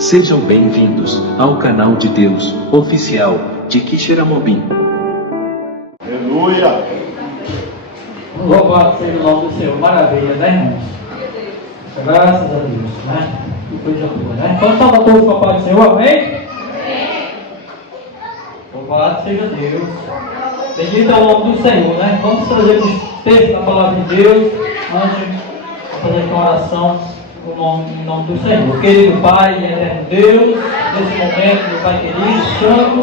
Sejam bem-vindos ao canal de Deus oficial de Quixeramobim. Aleluia! Louvado seja o nome do Senhor. Maravilha, né, irmãos? Graças a Deus, né? Que coisa boa, né? Então, salva todos com a paz do Senhor, amém? Louvado seja Deus. Bendito é o nome do Senhor, né? Vamos trazer os textos da palavra de Deus antes de fazer uma oração em nome do Senhor. Querido Pai e eterno Deus, nesse momento, meu Pai querido, santo,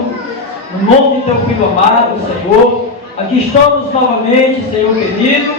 no nome do Teu Filho amado, Senhor, aqui estamos novamente, Senhor querido,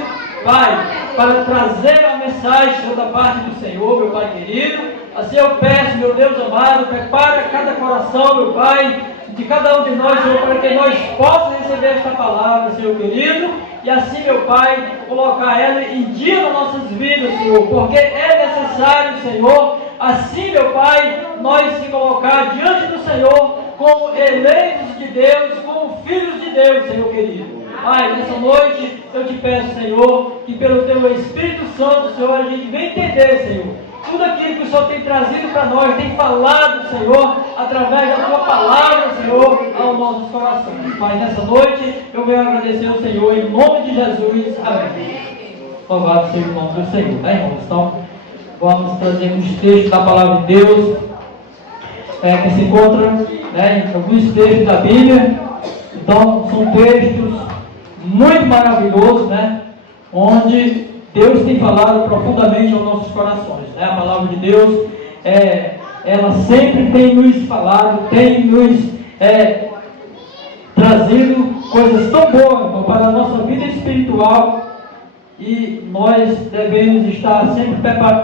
Pai, para trazer a mensagem da parte do Senhor, meu Pai querido. Assim eu peço, meu Deus amado, prepara cada coração, meu Pai, de cada um de nós, Senhor, para que nós possamos receber esta palavra, Senhor querido, e assim, meu Pai, colocar ela em dia nas nossas vidas, Senhor, porque é necessário, Senhor, assim, meu Pai, nós se colocar diante do Senhor como eleitos de Deus, como filhos de Deus, Senhor querido. Pai, nessa noite eu te peço, Senhor, que pelo Teu Espírito Santo, Senhor, a gente venha entender, Senhor, tudo aquilo que o Senhor tem trazido para nós, tem falado, Senhor, através da Tua palavra, Senhor, aos nossos corações. Pai, nessa noite eu venho agradecer ao Senhor em nome de Jesus. Amém. Louvado seja o nome do Senhor, tá, irmãos? Então, vamos trazer os textos da palavra de Deus, que se encontram, em alguns textos da Bíblia. Então, são textos muito maravilhosos, onde Deus tem falado profundamente aos nossos corações. A palavra de Deus, ela sempre tem nos falado, tem nos trazido coisas tão boas para a nossa vida espiritual, e nós devemos estar sempre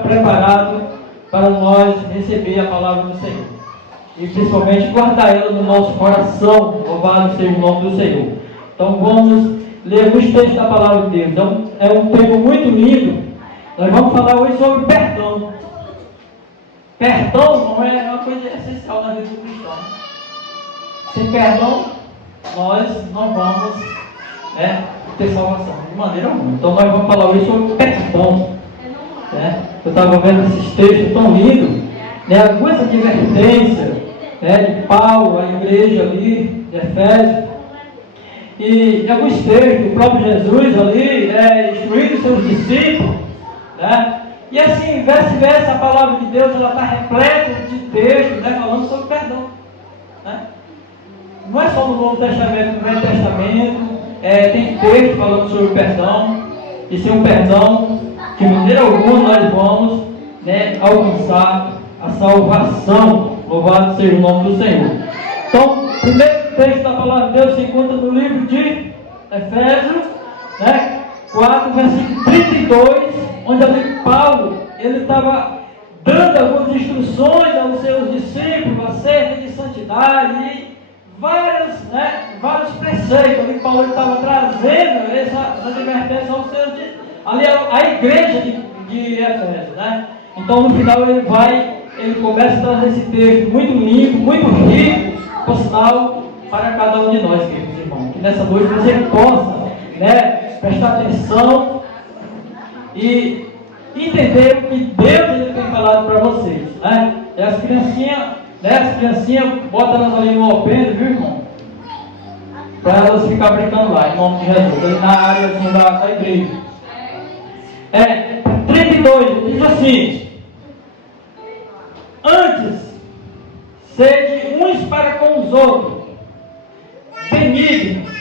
preparados para nós receber a palavra do Senhor, e principalmente guardar ela no nosso coração. Louvado seja o nome do Senhor. Então vamos ler os textos da palavra de Deus. É um tema muito lindo. Nós vamos falar hoje sobre perdão. Perdão não é uma coisa essencial na vida do cristão. Sem perdão, nós não vamos ter salvação de maneira alguma. Então nós vamos falar hoje sobre perdão. Eu estava vendo esses textos tão lindos, algumas advertências de Paulo, a igreja ali de Efésios, e alguns textos, o próprio Jesus ali, instruindo seus discípulos, e assim, verso em verso, a palavra de Deus ela está repleta de textos, falando sobre perdão. Não é só no Novo Testamento, no Velho Testamento, tem texto falando sobre perdão, e sem o perdão, de maneira alguma nós vamos alcançar a salvação. Louvado seja o nome do Senhor. Então, o primeiro texto da palavra de Deus se encontra no livro de Efésios, 4, versículo 32, onde ali Paulo, ele estava dando algumas instruções aos seus discípulos acerca de santidade e vários preceitos. Ali Paulo estava trazendo essa advertência aos seus, ali a igreja de Efésios, Então no final ele começa a trazer esse texto muito lindo, muito rico, por sinal, para cada um de nós, queridos irmãos. Que nessa noite você possa prestar atenção e entender o que Deus ele tem falado para vocês. E as criancinhas, bota elas ali no alpendre, viu, irmão? Para elas ficarem brincando lá, em nome de Jesus, ali na área assim, da igreja. 32, diz assim: antes, sede uns para com os outros, benignos,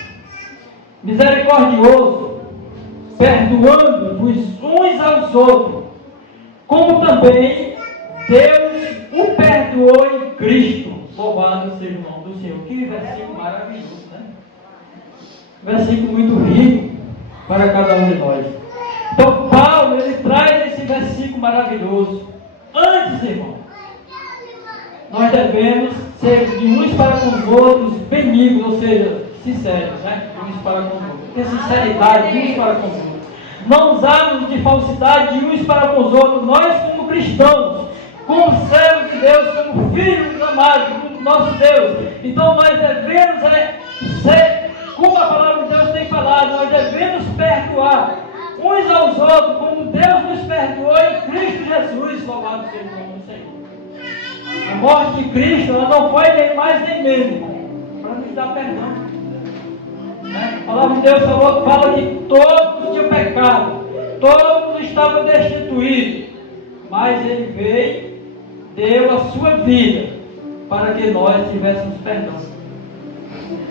misericordioso, perdoando-vos uns aos outros, como também Deus o perdoou em Cristo. Louvado seja o nome do Senhor. Que versículo maravilhoso, Versículo muito rico para cada um de nós. Então Paulo, ele traz esse versículo maravilhoso. Antes, irmão, nós devemos ser de uns para com os outros benignos, ou seja, sinceros, de uns para com os outros. Ter sinceridade de uns para com os outros. Não usarmos de falsidade de uns para com os outros. Nós, como cristãos, como servos de Deus, como filhos amados, como nosso Deus. Então nós devemos ser, como a palavra de Deus tem falado, nós devemos perdoar uns aos outros, como Deus nos perdoou em Cristo Jesus. Louvado seja o nome do Senhor. morte de Cristo, ela não foi nem mais nem menos, irmão, para nos dar perdão. A palavra de Deus fala que todos tinham pecado, todos estavam destituídos, mas Ele veio, deu a sua vida para que nós tivéssemos perdão.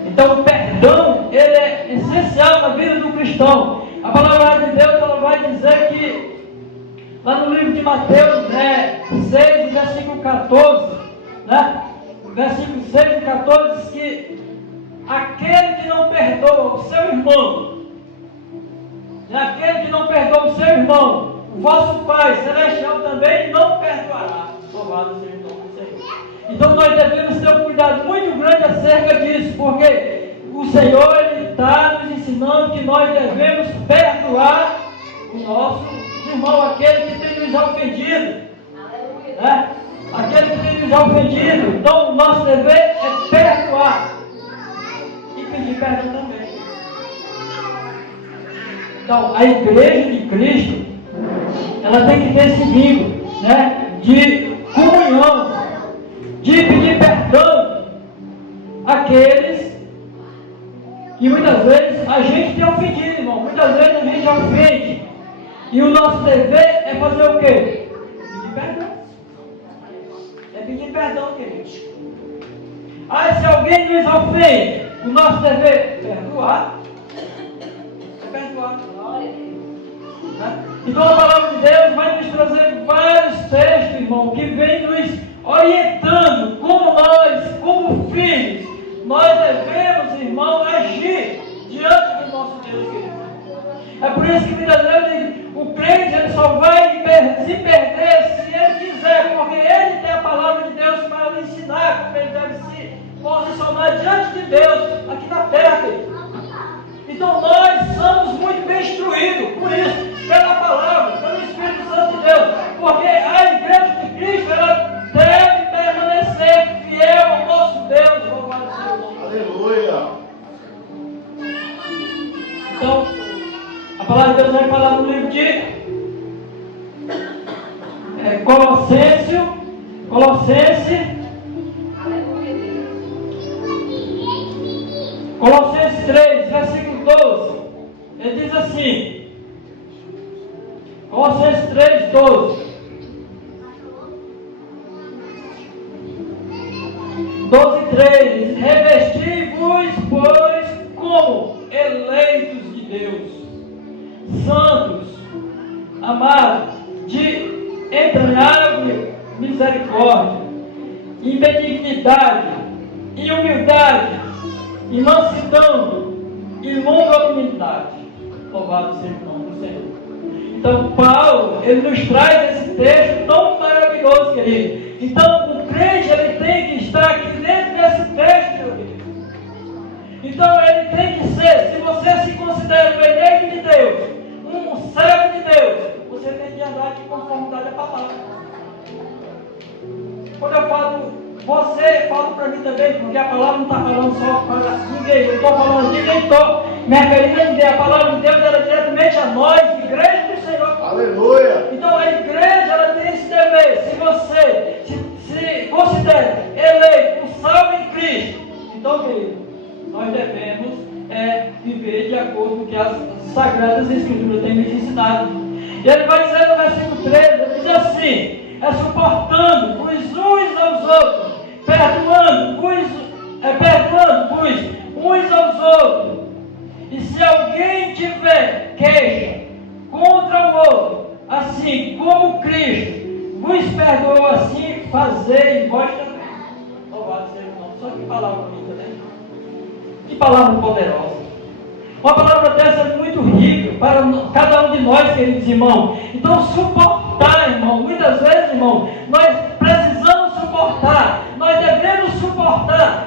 Então o perdão, ele é essencial na vida do cristão. A palavra de Deus, ela vai dizer que lá no livro de Mateus 6, versículo 14, versículo 6 e 14, diz que aquele que não perdoa o seu irmão, aquele que não perdoa o seu irmão, o vosso Pai Celestial também não perdoará. Louvado seja o nome do Senhor. Então nós devemos ter um cuidado muito grande acerca disso, porque o Senhor está nos ensinando que nós devemos perdoar o nosso irmão, aquele que tem nos ofendido. Aquele que tem nos ofendido. Então o nosso dever é perdoar e pedir perdão também. Então a igreja de Cristo, ela tem que ter esse vínculo, de comunhão, de pedir perdão àqueles que muitas vezes a gente tem ofendido, irmão. Muitas vezes a gente ofende. E o nosso dever é fazer o quê? Pedir perdão. É pedir perdão, queridos. Se alguém nos ofende, o nosso dever é perdoar. É perdoar. Então a palavra de Deus vai nos trazer vários textos, irmão, que vem nos orientando como nós, como filhos, nós devemos, irmão, agir diante do nosso Deus, querido. É por isso que muitas vezes o crente ele só vai se perder se ele quiser, porque ele tem a palavra de Deus para lhe ensinar como ele deve se posicionar diante de Deus aqui na terra, querido. Então nós somos muito bem instruídos por isso, pela palavra, pelo Espírito Santo de Deus, porque a igreja de Cristo ela deve permanecer fiel ao nosso Deus. Louvado seja o nome. Aleluia! Então, a palavra de Deus vai falar no livro de Colossenses 3, versículo 12. Ele diz assim, Colossenses 3, 12. 12:3, revesti-vos, pois, como eleitos de Deus, santos, amados, de entranhável misericórdia, em benignidade, em humildade, em mansidão, em longanimidade. Louvado seja o nome do Senhor. Então Paulo, ele nos traz esse texto tão maravilhoso, querido. Então o crente, ele tem que estar aqui dentro desse texto, meu querido. Então ele tem que ser, se você se considera um eleito de Deus, um servo de Deus, você tem que andar de conformidade à palavra. Quando eu falo você, falo para mim também, porque a palavra não está falando só para ninguém, eu estou falando aqui, nem estou me referindo a ninguém. A palavra de Deus era diretamente a nós, igreja do Senhor. Aleluia! Então a igreja ela tem esse dever. Se você se considera eleito, um salvo em Cristo, então, querido, nós devemos viver de acordo com o que as Sagradas Escrituras têm nos ensinado. E ele vai dizer no versículo 13, ele diz assim, suportando-vos uns aos outros, perdoando-vos uns aos outros. E se alguém tiver queixa contra o outro, assim como Cristo vos perdoou, assim fazei vós também. Louvado seja o nome. Só que palavra bonita, né? Que palavra poderosa. Uma palavra dessa é muito rica para cada um de nós, queridos irmãos. Então, suportar, irmão. Muitas vezes, irmão, nós precisamos suportar. Nós devemos suportar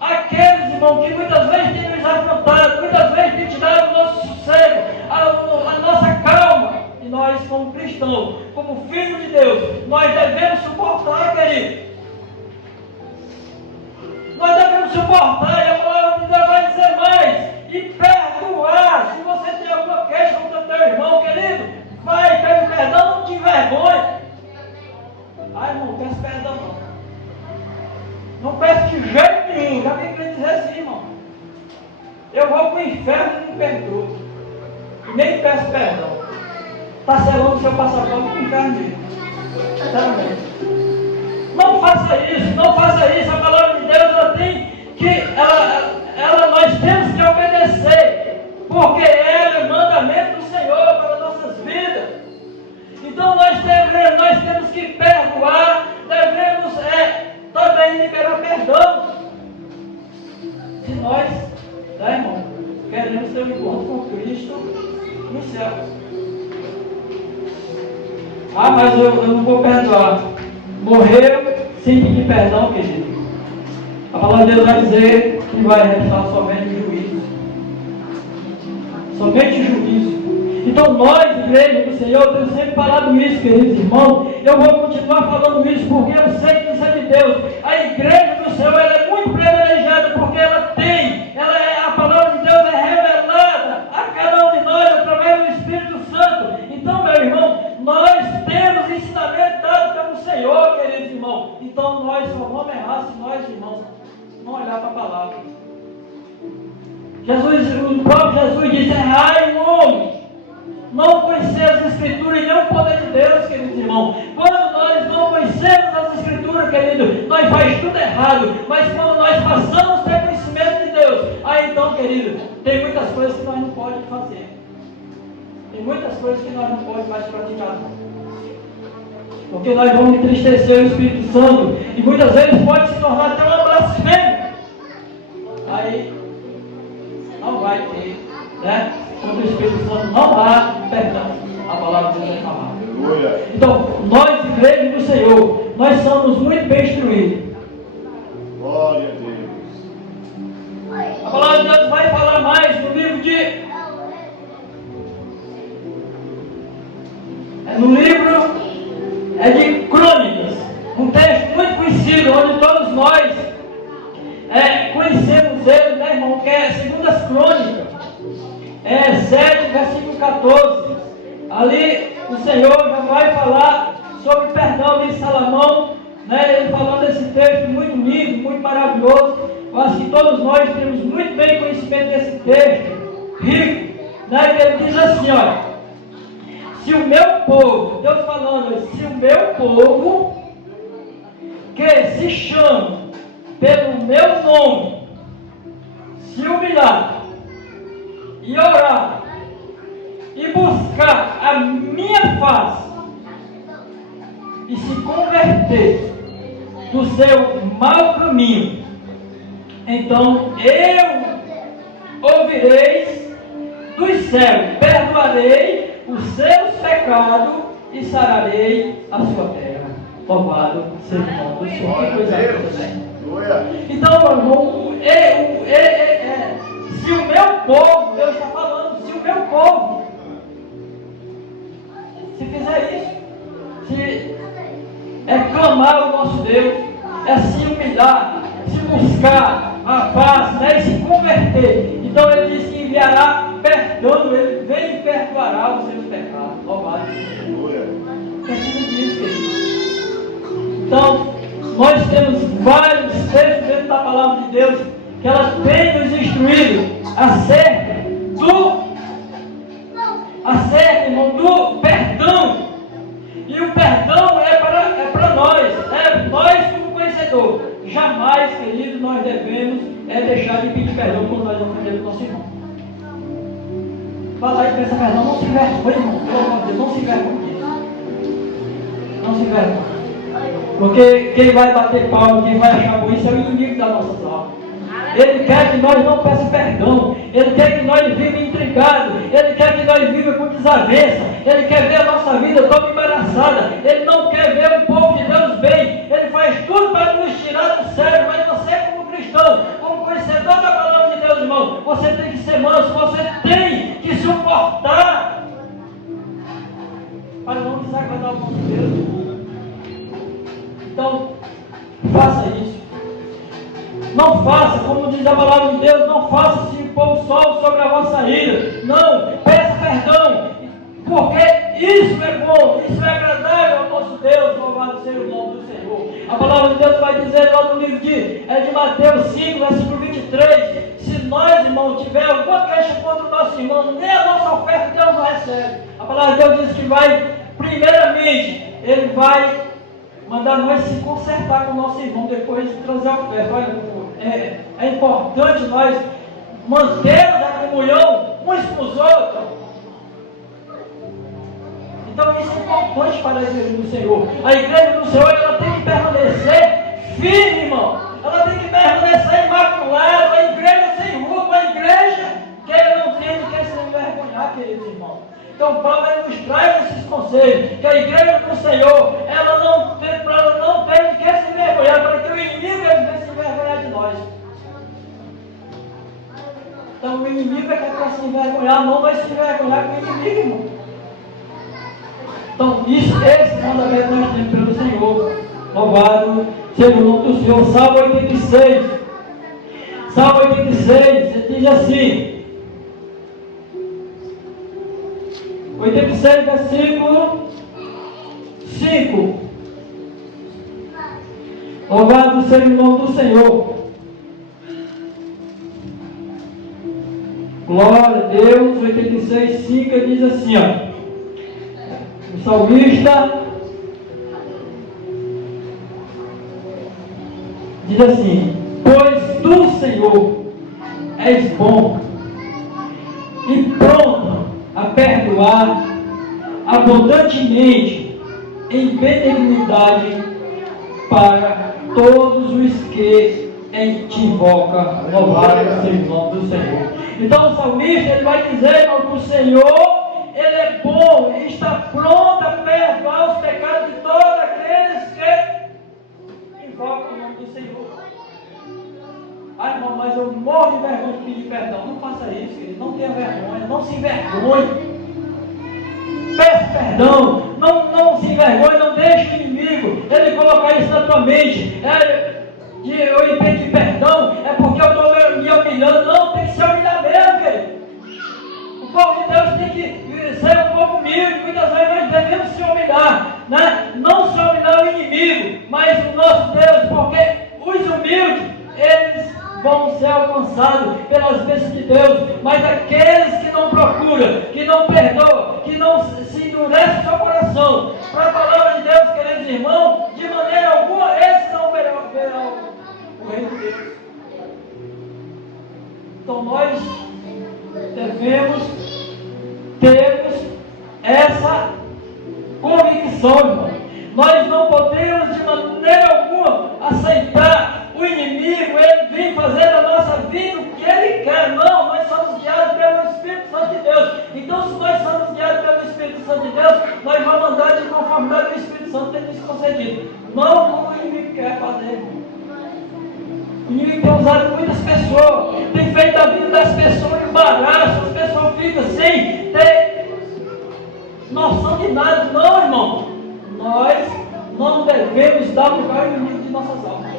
aqueles, irmão, que muitas vezes têm nos afrontado, muitas vezes têm tirado o nosso sossego, a nossa calma. E nós, como cristãos, como filhos de Deus, nós devemos suportar, querido. Nós devemos suportar, e a palavra de Deus vai dizer mais, e perdoar. Se você tem alguma queixa contra teu irmão, querido, vai, pede perdão, não te envergonhe. Ai, irmão, peço perdão não. Não peço de jeito nenhum. Já tem que dizer assim, irmão. Eu vou para o inferno e não perdoo. E nem peço perdão. Está selando o seu passaporte para o inferno mesmo. Não faça isso, não faça isso. A palavra de Deus, ela tem que, nós temos que obedecer, porque ela é mandamento do Senhor para nossas vidas. Então nós temos que perdoar, devemos também liberar perdão. Se nós, irmão, queremos ter um encontro com Cristo no céu. Ah, mas eu não vou perdoar. Morreu sem pedir perdão, querido. A palavra de Deus vai dizer que vai restar somente juízo. Somente juízo. Então nós, igreja do Senhor, eu tenho sempre falado isso, queridos irmãos. Eu vou continuar falando isso porque eu sei que isso é de Deus. A igreja do Senhor, ela é muito privilegiada porque a palavra de Deus é revelada a cada um de nós através do Espírito Santo. Então, meu irmão, nós temos ensinamento dado pelo Senhor, queridos irmãos. Então nós só vamos errar se nós, irmãos, não olhar para a palavra. O próprio Jesus disse: errai o homem, não conhecer as Escrituras e nem o poder de Deus, queridos irmãos. Quando nós não conhecemos as Escrituras, querido, nós faz tudo errado. Mas quando nós passamos a ter conhecimento de Deus, aí então, querido, tem muitas coisas que nós não podemos fazer. Tem muitas coisas que nós não podemos mais praticar. Porque nós vamos entristecer o Espírito Santo. E muitas vezes pode se tornar até uma blasfêmia. Aí não vai ter, né? Quando o Espírito Santo não dá perdão, a palavra de Deus é falar. Então, nós, igreja do Senhor, nós somos muito bem instruídos. Glória a Deus. A palavra de Deus vai falar mais no livro de... No livro de Crônicas, um texto muito conhecido, onde todos nós conhecemos ele, né, irmão? Que é 2 Crônicas, 7, versículo 14. Ali o Senhor já vai falar sobre perdão de Salomão, né? Ele falando desse texto muito lindo, muito maravilhoso. Eu acho que todos nós temos muito bem conhecimento desse texto, rico, né? Que ele diz assim, olha: se o meu povo, Deus falando, se o meu povo, que se chama pelo meu nome, se humilhar e orar e buscar a minha face e se converter do seu mau caminho, então eu ouvirei dos céus, perdoarei os seus pecados e sararei a sua terra. Louvado seja o nome do Senhor. Que coisa linda. Então, meu irmão, se o meu povo, Deus está falando, se o meu povo, se fizer isso, se clamar ao nosso Deus, se humilhar, se buscar a face, né, e se converter, então ele diz que enviará perdão, ele vem e perdoará os seus pecados. Louvado seja o Senhor. Precisa disso, querido. Então, nós temos vários textos dentro da palavra de Deus que ela tem nos instruído acerca, irmão, do perdão. E o perdão é para nós, nós como conhecedor. Jamais, querido, nós devemos deixar de pedir perdão quando nós ofendemos nosso irmão. Fala aí, peça perdão, não se envergonhe, irmão. Pelo amor de Deus, não se envergonhe. Não se envergonhe. Porque quem vai bater palma, quem vai achar bom, isso é o inimigo da nossa alma. Ele quer que nós não peçamos perdão. Ele quer que nós vivamos intrigados. Ele quer que nós vivamos com desavença. Ele quer ver a nossa vida toda embaraçada. Ele não quer ver o povo de Deus bem. Ele faz tudo para nos tirar do sério. Mas você, como cristão, como conhecedor da palavra de Deus, irmão, você tem que ser manso. Você tem que suportar para não desagradar o nosso Deus. Então, faça isso. Não faça, como diz a palavra de Deus, não faça se pôr o sol sobre a vossa ira. Não, peça perdão, porque isso é bom, isso é agradável ao nosso Deus. Louvado seja o nome do Senhor. A palavra de Deus vai dizer lá no livro de Mateus 5, versículo 23, se nós, irmão, tiver alguma queixa contra o nosso irmão, nem a nossa oferta Deus não recebe. A palavra de Deus diz que vai, primeiramente, Ele vai mandar nós se consertar com o nosso irmão, depois de trazer a oferta. Olha, é importante nós mantermos a comunhão uns com os outros. Então isso é importante para a igreja do Senhor. A igreja do Senhor, ela tem que permanecer firme, irmão. Ela tem que permanecer imaculada. A igreja sem rua, a igreja que não tem de que se envergonhar, queridos irmãos. Então Paulo nos traz esses conselhos, que a igreja do Senhor, ela não tem de que se envergonhar, para que o inimigo venha se envergonhar de nós. Então o inimigo é que é para se envergonhar, não vai se envergonhar com o inimigo, irmão. Então esse mandamento nós temos pelo Senhor. Louvado seja o nome do Senhor. Salmo 86. Salmo 86, ele diz assim. 86, versículo 5. Louvado seja o nome do Senhor. Glória a Deus. 86, 5, ele diz assim, ó. O salmista diz assim: pois tu, Senhor, és bom e pronto a perdoar abundantemente em benignidade para todos os que em ti invocam. Louvado seja o nome do Senhor. Então o salmista ele vai dizer que o Senhor ele é bom e está pronto a perdoar os pecados de todos aqueles que invocam o nome do Senhor. Ai, irmão, mas eu morro de vergonha de pedir perdão. Não faça isso, querido. Não tenha vergonha. Não se envergonhe. Peça perdão. Não se envergonhe. Não deixe o inimigo ele colocar isso na tua mente. Eu pedir perdão é porque eu estou me humilhando. Não, tem que se humilhar mesmo, querido. O povo de Deus tem que ser um povo humilde. Muitas vezes nós devemos se humilhar, né? Não se humilhar o inimigo, mas o nosso Deus, porque os humildes, eles vão ser alcançados pelas bênçãos de Deus, mas aqueles que não procuram, que não perdoam, que não se endurecem o seu coração para a palavra de Deus, queridos irmãos, de maneira alguma, esses não verão o reino de Deus. Então nós devemos termos essa convicção, irmão. Nós não podemos de maneira alguma aceitar o inimigo, ele vem fazer da nossa vida o que ele quer. Não, nós somos guiados pelo Espírito Santo de Deus. Então, se nós somos guiados pelo Espírito Santo de Deus, nós vamos andar de conformidade com o Espírito Santo tem nos concedido. Não como o inimigo quer fazer. O inimigo tem usado muitas pessoas, tem feito a vida das pessoas embaraço, as pessoas ficam sem ter noção de nada. Não, irmão, nós não devemos dar lugar ao inimigo de nossas almas.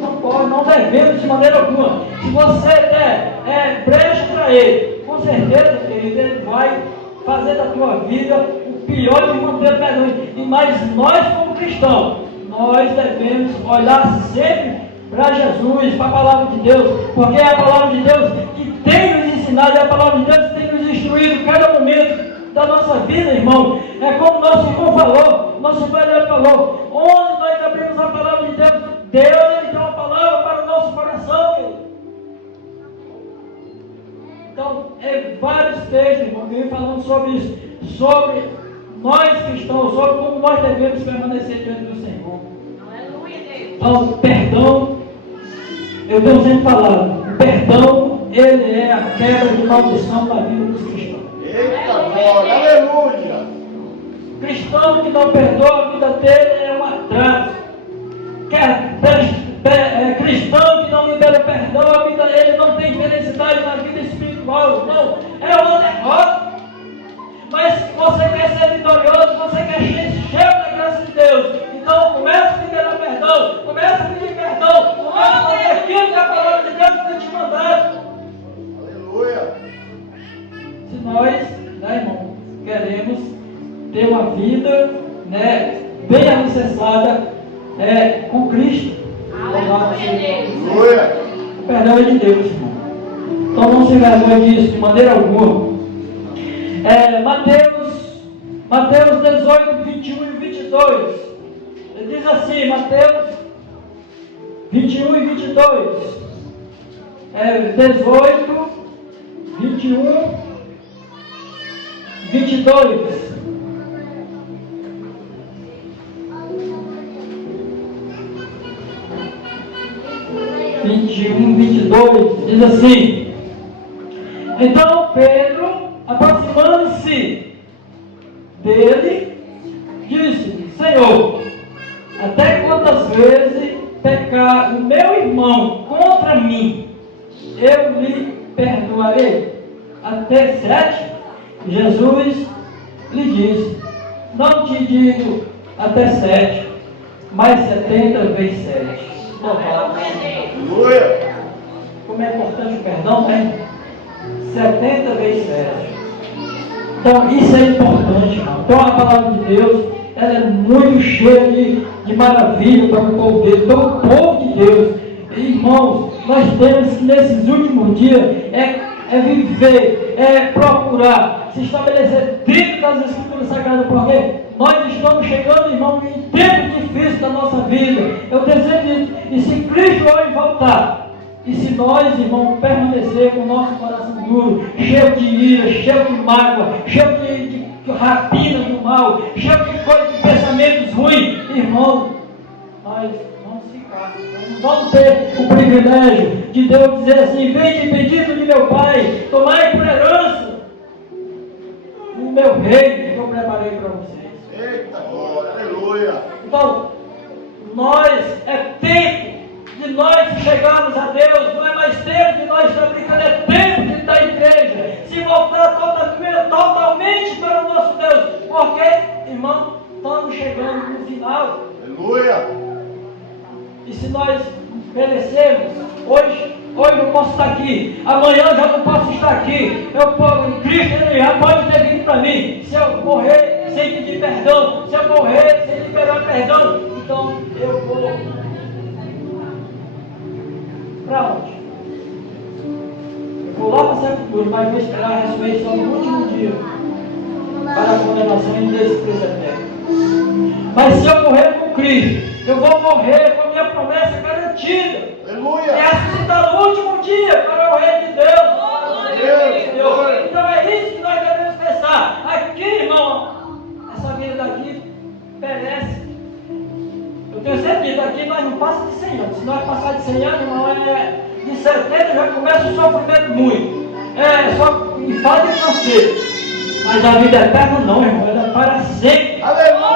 Não pode, não devemos de maneira alguma. Se você der brecha para ele, com certeza, querido, ele vai fazer da tua vida o pior de manter perante. Mas nós, como cristãos, nós devemos olhar sempre para Jesus, para a palavra de Deus, porque é a palavra de Deus que tem nos ensinado, é a palavra de Deus que tem nos instruído cada momento da nossa vida, irmão. É como nosso irmão falou, nosso irmão falou, onde nós abrimos a palavra de Deus, Deus ele dá uma palavra para o nosso coração, querido. Então, vários textos, irmão, que vem falando sobre isso, sobre nós cristãos, sobre como nós devemos permanecer diante do Senhor. Então, perdão, eu tenho sempre falado, o perdão, ele é a quebra de maldição da vida dos cristãos. Eita glória, aleluia! Cristão que não perdoa, a vida dele é um atraso. Cristão que não libera perdão, a vida dele não tem felicidade na vida espiritual. Não, é uma derrota. Mas se você quer ser vitorioso, você quer ser cheio da graça de Deus, então comece a liberar perdão, comece a pedir perdão, comece a fazer aquilo que a palavra de Deus tem te mandado. Aleluia! Se nós, né, irmão, queremos ter uma vida, né, bem alicerçada vida com Cristo. Aleluia. O perdão é de Deus, irmão. Então não se vergonhe disso de maneira alguma. Mateus 18, 21 e 22. Ele diz assim, Mateus 21 e 22. 18, 21, 22. Diz assim: então Pedro, aproximando-se dele, disse: Senhor, até quantas vezes pecar o meu irmão contra mim, eu lhe perdoarei? Até 7? Jesus lhe disse: não te digo até 7, mas 70 vezes 7. Aleluia. Como é importante o perdão, né? 70 vezes 7. Então isso é importante, irmão. Então a palavra de Deus, ela é muito cheia de maravilha para o povo dele, para o povo de Deus. Irmãos, nós temos que nesses últimos dias viver, procurar se estabelecer dentro das Escrituras Sagradas, porque nós estamos chegando, irmão, em tempos difíceis da nossa vida. Eu desejo isso. E se Cristo hoje voltar, e se nós, irmão, permanecer com o nosso coração duro, cheio de ira, cheio de mágoa, cheio de rapina do mal, cheio de coisas, de pensamentos ruins, irmão, nós vamos ficar. Nós vamos ter o privilégio de Deus dizer assim: vem de pedido de meu Pai, tomai por herança o meu reino que eu preparei para vocês. Eita glória, aleluia. Então, é tempo de nós chegarmos a Deus, não é mais tempo de nós estar brincando, é tempo de estar em igreja, se voltar totalmente para o nosso Deus, porque, irmão, estamos chegando no final. Aleluia. E se nós merecermos, hoje eu posso estar aqui, amanhã eu já não posso estar aqui, Cristo ele já pode ter vindo para mim. Se eu morrer sem pedir perdão, se eu morrer sem liberar perdão, então eu vou para onde? Eu vou lá para a sepultura, mas vou esperar a ressurreição no último dia para a condenação e desprezo eterno. Mas se eu morrer com Cristo, eu vou morrer com a minha promessa garantida. Aleluia. Ressuscitar no último dia para o reino de Deus. Então é isso que nós devemos pensar. Aqui, irmão, essa vida daqui perece. Eu tenho certeza, aqui nós não passamos de 100 anos. Se nós passarmos de 100 anos, irmão, de 70 já começa o sofrimento muito. Só enfado e canseiro. Mas a vida eterna não, irmão, ela é para sempre. Aleluia.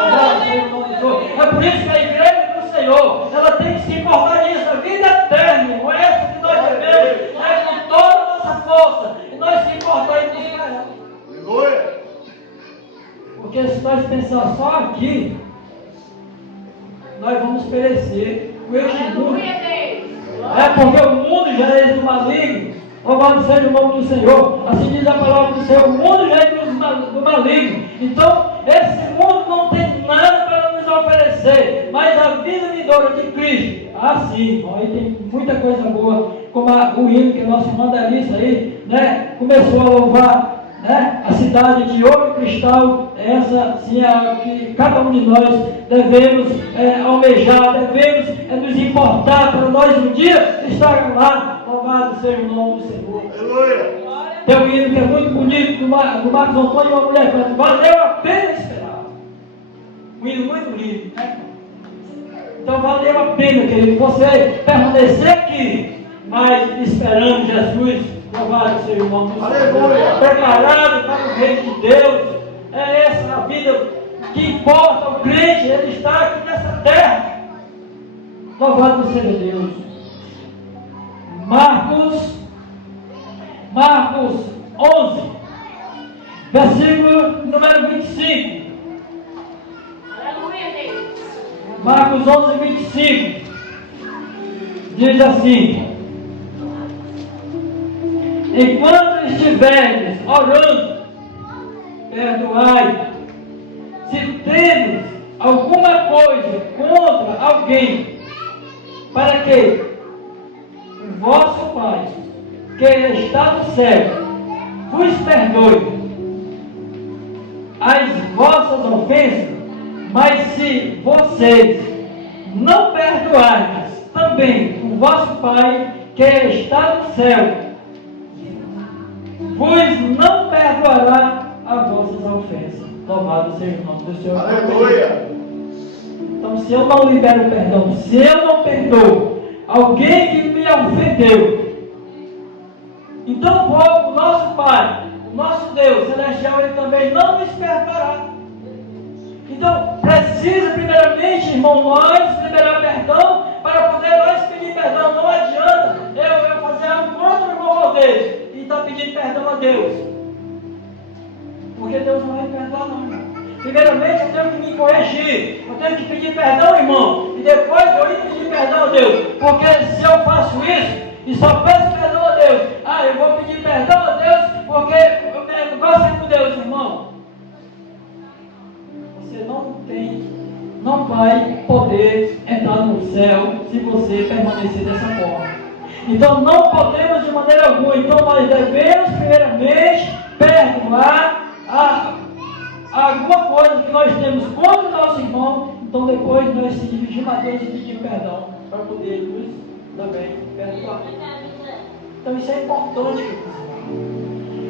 É por isso que a igreja do Senhor, ela tem que se importar disso, a vida eterna, irmão. É essa que nós devemos, com toda a nossa força, e nós se importar em buscar ela. Aleluia. Porque se nós pensar só aqui, nós vamos perecer com este mundo. Porque o mundo já é do maligno. Louvado seja o nome do Senhor. Assim diz a palavra do Senhor: o mundo já é do maligno. Então, esse mundo não tem nada para nos oferecer, mas a vida vindoura de Cristo, sim, aí tem muita coisa boa, como o hino que nosso irmão Dalissa aí, né, começou a louvar, né, a cidade de ouro e cristal. Essa sim é a que cada um de nós devemos almejar, devemos nos importar para nós um dia estar lá. Louvado seja o nome do Senhor. Aleluia. Tem um hino que é muito bonito do Marcos Antônio, uma mulher que valeu a pena esperar. Um hino muito lindo, né? Então valeu a pena, querido, você permanecer aqui, mas esperando Jesus. Louvado seja o nome do Senhor. Preparado para o reino de Deus. É essa a vida que importa. O crente, ele está aqui nessa terra. Louvado seja Deus. Marcos 11, versículo número 25. Marcos 11, 25. Diz assim: enquanto estiverdes orando, perdoai, se tendes alguma coisa contra alguém, para que o vosso Pai, que está no céu, vos perdoe as vossas ofensas, mas se vocês não perdoarem também o vosso Pai, que está no céu, vos não perdoará as vossas ofensas. Louvado seja o nome do Senhor. Aleluia. Então, se eu não libero perdão, se eu não perdoo alguém que me ofendeu, então o nosso Pai, o nosso Deus celestial, Ele também não nos perdoará. Então, precisa primeiramente, irmão, nós liberar perdão para poder nós pedir perdão. Não adianta eu fazer algo contra o irmão Deus e estar pedindo perdão a Deus, porque Deus não vai perdoar, não, irmão. Primeiramente, eu tenho que me corrigir, eu tenho que pedir perdão, irmão, e depois eu ir pedir perdão a Deus, porque se eu faço isso e só peço perdão a Deus, eu vou pedir perdão a Deus porque eu tenho negócio com Deus, irmão. Você não vai poder entrar no céu se você permanecer dessa forma. Então não podemos de maneira alguma. Então nós devemos primeiramente perdoar alguma coisa que nós temos contra o nosso irmão. Então depois nós se dirigimos a Deus e pedimos perdão para poder nos também perdoar. Então isso é importante, irmãos.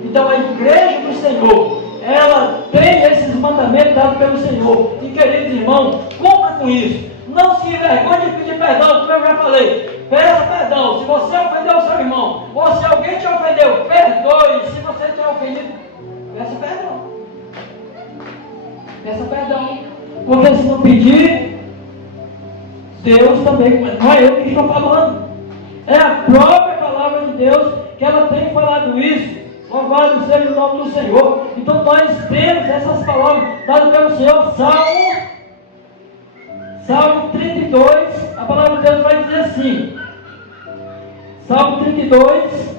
Então a igreja do Senhor, ela tem esses mandamentos dados pelo Senhor. E queridos irmãos, cumpra com isso. Não se envergonhe de pedir perdão, como eu já falei. Peça perdão. Se você ofendeu o seu irmão, ou se alguém te ofendeu, perdoe. Se você te ofendido, peça perdão. Peça perdão. Porque se não pedir, Deus também, não é eu que estou falando. É a própria palavra de Deus que ela tem falado isso. Louvado seja o nome do Senhor. Então nós temos essas palavras dadas pelo Senhor. Salmo 32, a palavra de Deus vai dizer assim. Salmo 32,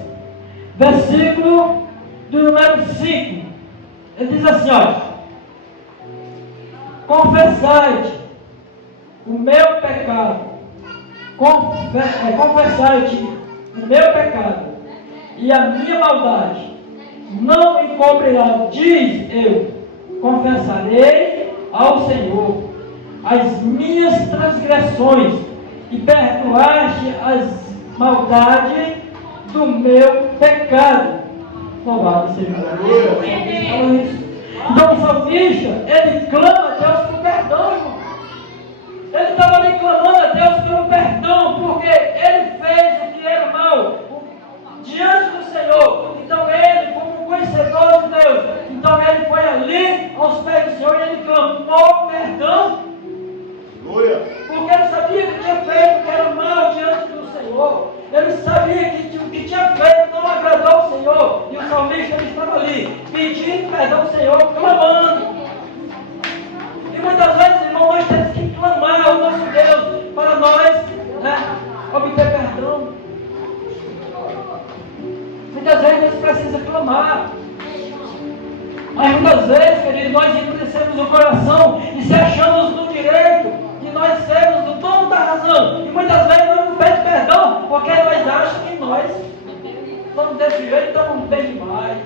versículo do número 5. Ele diz assim, olha: confessai-te o meu pecado. Confessai-te o meu pecado e a minha maldade não encobrirá, diz eu, confessarei ao Senhor as minhas transgressões e perdoaste as maldades do meu pecado. Louvado seja o Deus. Então o salmista, ele clama a Deus por perdão, irmão. Ele estava ali clamando a Deus pelo perdão, porque ele fez o que era mal diante do Senhor. Então ele, como conhecedor de Deus, então ele foi ali aos pés do Senhor e ele clamou perdão. Porque ele sabia que tinha feito o que era mal diante do Senhor. Ele sabia que o que tinha feito não agradou ao Senhor. E o salmista ele estava ali, pedindo perdão ao Senhor, clamando. E muitas vezes, irmão, nós temos que clamar ao nosso Deus para nós obter perdão. Muitas vezes nós precisamos clamar. Mas muitas vezes, queridos, nós endurecemos o coração e se achamos no direito de nós sermos o dono da razão. E muitas vezes nós não pedimos perdão porque nós achamos que nós estamos desse jeito, estamos bem demais.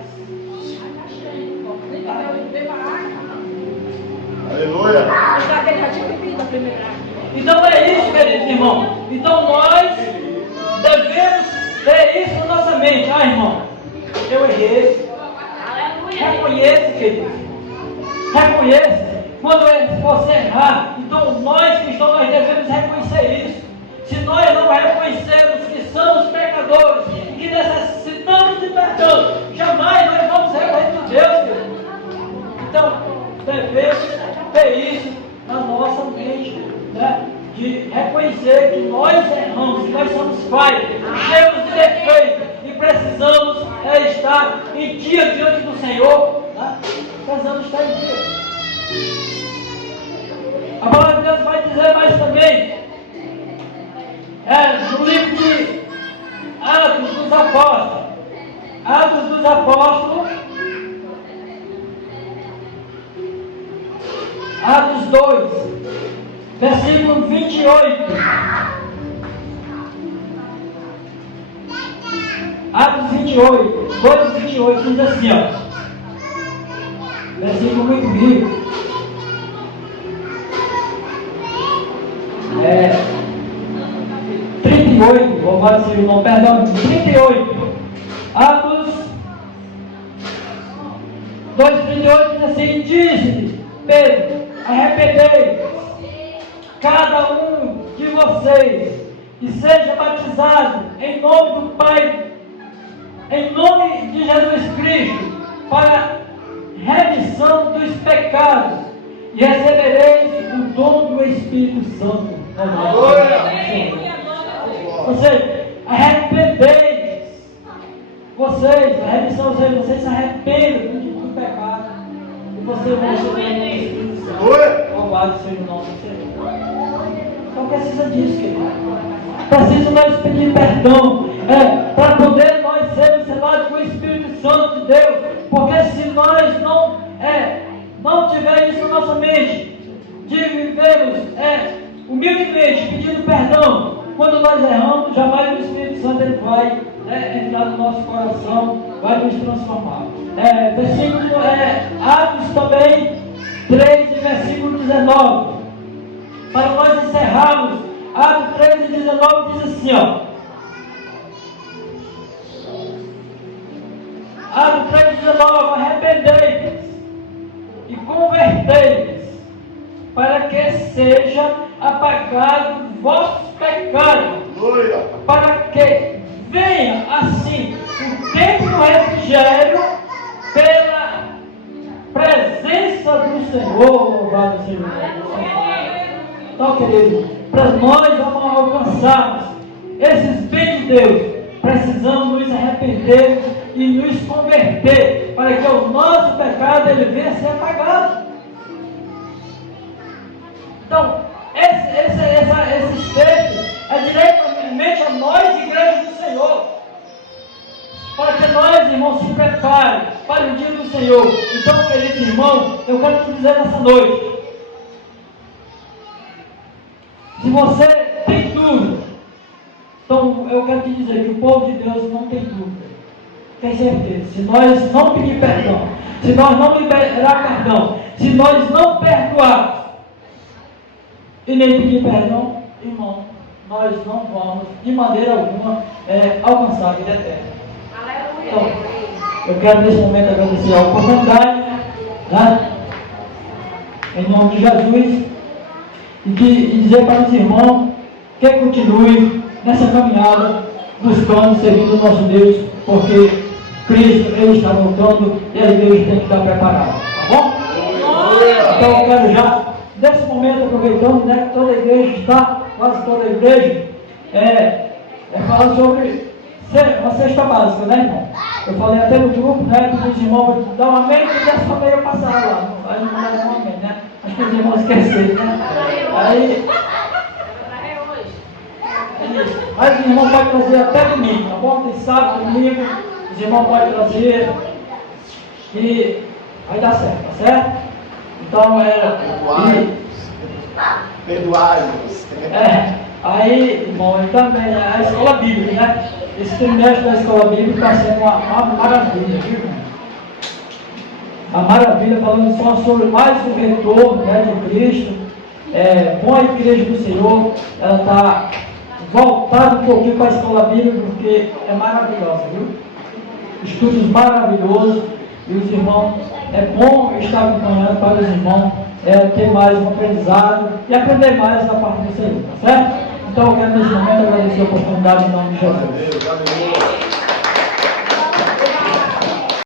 Aleluia. Então é isso, queridos irmãos. Então nós devemos ter isso na nossa mente. Irmão, eu errei. Reconheça, querido. Reconheça. Quando você errar, então nós cristãos nós devemos reconhecer isso. Se nós não reconhecermos que somos pecadores e que necessitamos de perdão, jamais nós vamos ser o reino de Deus, querido. Então, devemos ter isso na nossa mente, né? De reconhecer que nós erramos, que nós somos falhos, cheios de defeito e precisamos estar em dia diante do Senhor, né? Precisamos estar em dia. A palavra de Deus vai dizer mais também, no livro de Atos dos Apóstolos, Atos 2, versículo 28. 28. Atos 28, 2:28 diz assim, ó. Versículo muito rico. 38, louvado seja o nome, perdão, 38. Atos 2:38 diz assim: disse Pedro, arrependei-vos, cada um de vocês, e seja batizado em nome do Pai, em nome de Jesus Cristo, para remissão dos pecados, e recebereis o dom do Espírito Santo. Ou seja, arrependei-vos. Vocês, a remissão, ou seja, vocês se arrependem do pecado, e vocês vão receber o Espírito Santo. Louvado seja o nome do Senhor. Então precisa disso, querido. Precisa nós pedir perdão, para poder nós sermos selados com o Espírito Santo de Deus. Porque se nós não tivermos isso na nossa mente, de vivermos humildemente pedindo perdão, quando nós erramos, jamais o Espírito Santo ele vai entrar no nosso coração, vai nos transformar. Versículo Atos também 3, versículo 19. Para nós encerrarmos, Atos 3:19 diz assim, ó. Atos 3:19, arrependei-vos e convertei-vos, para que seja apagado os vossos pecados, para que venha assim o tempo do refrigério pela presença do Senhor. Louvado seja o nome do Senhor. Então, querido, para nós alcançarmos esses bens de Deus, precisamos nos arrepender e nos converter, para que o nosso pecado ele venha a ser apagado. Então, esses textos é diretamente a nós, igreja do Senhor, para que nós, irmãos, se preparem para o dia do Senhor. Então, queridos irmãos, eu quero te dizer nessa noite, se você tem dúvida, então eu quero te dizer que o povo de Deus não tem dúvida, tem certeza. Se nós não pedir perdão, se nós não liberar perdão, se nós não perdoarmos e nem pedir perdão, irmão, nós não vamos de maneira alguma alcançar a vida eterna. Então, eu quero nesse momento agradecer a oportunidade, né? Em nome de Jesus, e dizer para os irmãos que continue nessa caminhada, buscando, servindo o nosso Deus, porque Cristo ele está voltando e a igreja tem que estar preparada, tá bom? Então eu quero já, nesse momento, aproveitando, né, que toda a igreja está, quase toda a igreja, falar sobre uma cesta básica, né, irmão? Eu falei até no grupo, né, que os irmãos dão um amém, e dessa família passar lá, aí não dá um amém, né? Acho que os irmãos esqueceram, né? Aí, mas os irmãos podem trazer até domingo, tá bom? Tem sábado, domingo, os irmãos podem trazer e vai dar certo, tá certo? Então, Perdoai-nos. Aí, irmão, e também a escola bíblica, né? Esse trimestre da escola bíblica está sendo uma maravilha, viu, irmão? A maravilha, falando só sobre mais o retorno, né, de Cristo. Com a igreja do Senhor, ela está voltada um pouquinho para a escola bíblica, porque é maravilhosa, viu? Estudos maravilhosos, e os irmãos, é bom estar acompanhando para os irmãos ter mais um aprendizado e aprender mais da parte do Senhor, tá certo? Então eu quero nesse momento agradecer a oportunidade em nome de Jesus.